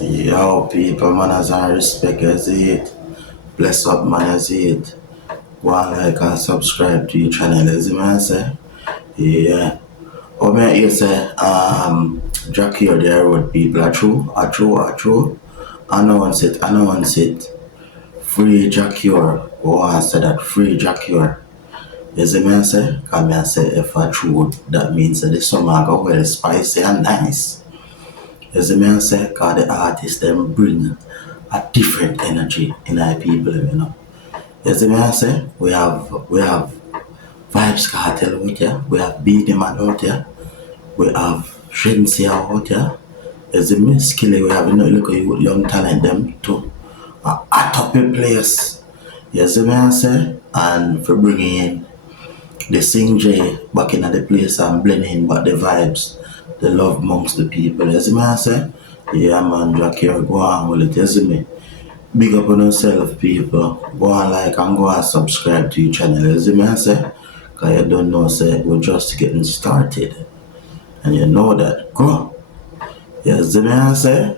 Yo, people, man, as I respect, you see it. Bless up, man, you see it. Go and like and subscribe to your channel, you see, man, say. Yeah. Oh, man, you say, Jackie or the road people are true. I know once it. Free Jackie or go and say that free Jackie or. You see, man, say, come and say, if I true, that means that the summer go well spicy and nice. As the man said, cause the artists them bring a different energy in our people, you know. As the man said, we have vybz kartel out here, we have beat man out here, we have Shensia out here. As the man skilly, we have look at young talent them to a top place. Yes, the man said, and for bringing in the sing J back in the place and blending back the vibes, the love amongst the people. You see me I say? Yeah man, Jackie, go on with it, you see me? Big up on yourself people. Go on like and go and subscribe to your channel, you see me I say? Cause you don't know say we're just getting started. And you know that. Go. You see me I say?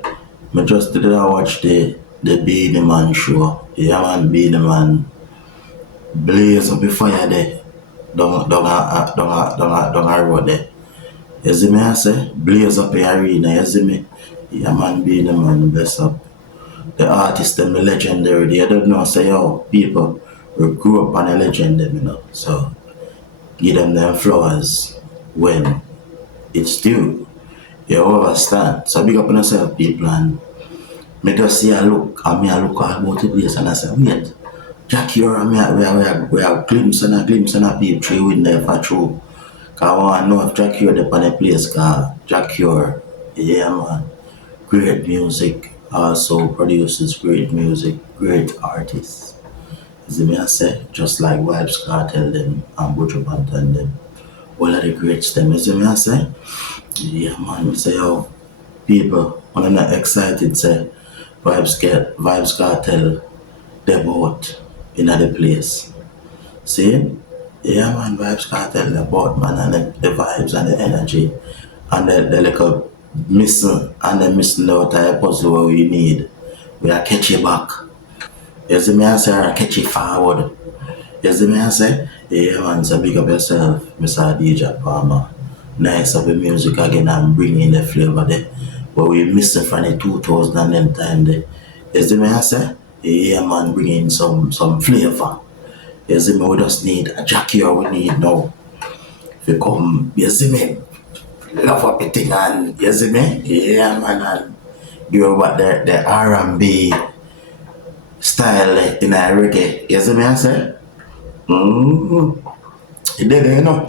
I just did I watch the Be the Man show. Yeah man, Be the Man. Blaze up the fire there. Down a road there. You see me I say? Blaze up the arena, you see me? Yeah man, Be the Man, bless up. The artists, them the legendary, they don't know, say, yo, people, we grew up on a legend, them, you know. So, give them flowers when it's due. You understand? So, big up on yourself, people, and me just see a look, and me I look all about the place, and I say, wait, Jackie, or me, we have glimpse and a peep tree with there for true. Cause I want to know if Jackie or the on the place, cause Jackie or, yeah man, great music, also produces great music, great artists. See me I say, just like vybz kartel them and buju banton them, all of the greats them, you see me I say? Yeah man, we say, yo, people, when I'm not excited, say, vybz kartel, they both in the place. See? Yeah man, vybz kartel, they both man, and the vibes and the energy, and the little missing, and the missing out a puzzle where we need. We are catch you back. You see me I say, I catch you forward. You see me I say? Yeah man, so big up yourself, Mr. DJ Palmer. Nice of the music again and bring in the flavor there. But we missing from the 2000 and them time there. You see me I say? Yeah man, bring in some flavor. You see me, we just need a Jackie or we need now. If you come, you see me? Love up the thing and you see me? Yeah man, and do what the R&B style in a reggae. You see me I say? It did it, you know?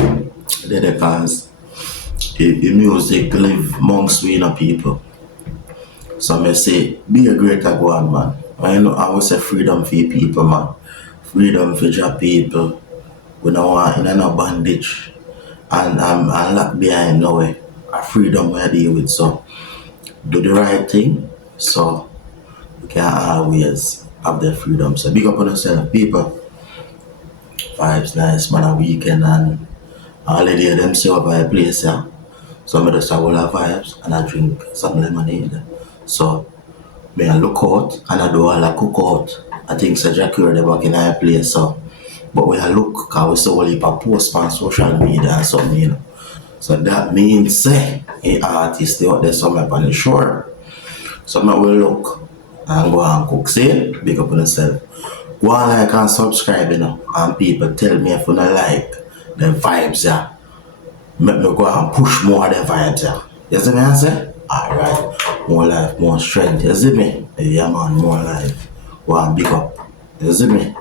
It did it cause the music live amongst we, you know, people. So I say, be a greater God, man. I know I would say freedom for people, man. Freedom for your people. We don't want in no bondage. And locked behind no way. A freedom we deal with. So do the right thing. So we can always have the freedom. So big up on yourself, people. Vibes nice, man, a weekend and all the day them see over a place, yeah. So I just have all the vibes and I drink some lemonade. So me I look out and I do all the cook out. I think so Jackie the back in our place, so but when I look, cause we see all heap of posts on social media and something, you know. So that means say a artist they out there somewhere on the shore. So I will look and go and cook. See, big up on yourself. Go and like and subscribe, you know, and people tell me if you don't like the vibes, yeah. Make me go and push more of the vibes, yeah. You see me I say? Alright, more life, more strength, you see me? Yeah man, more life. Go and big up. You see me?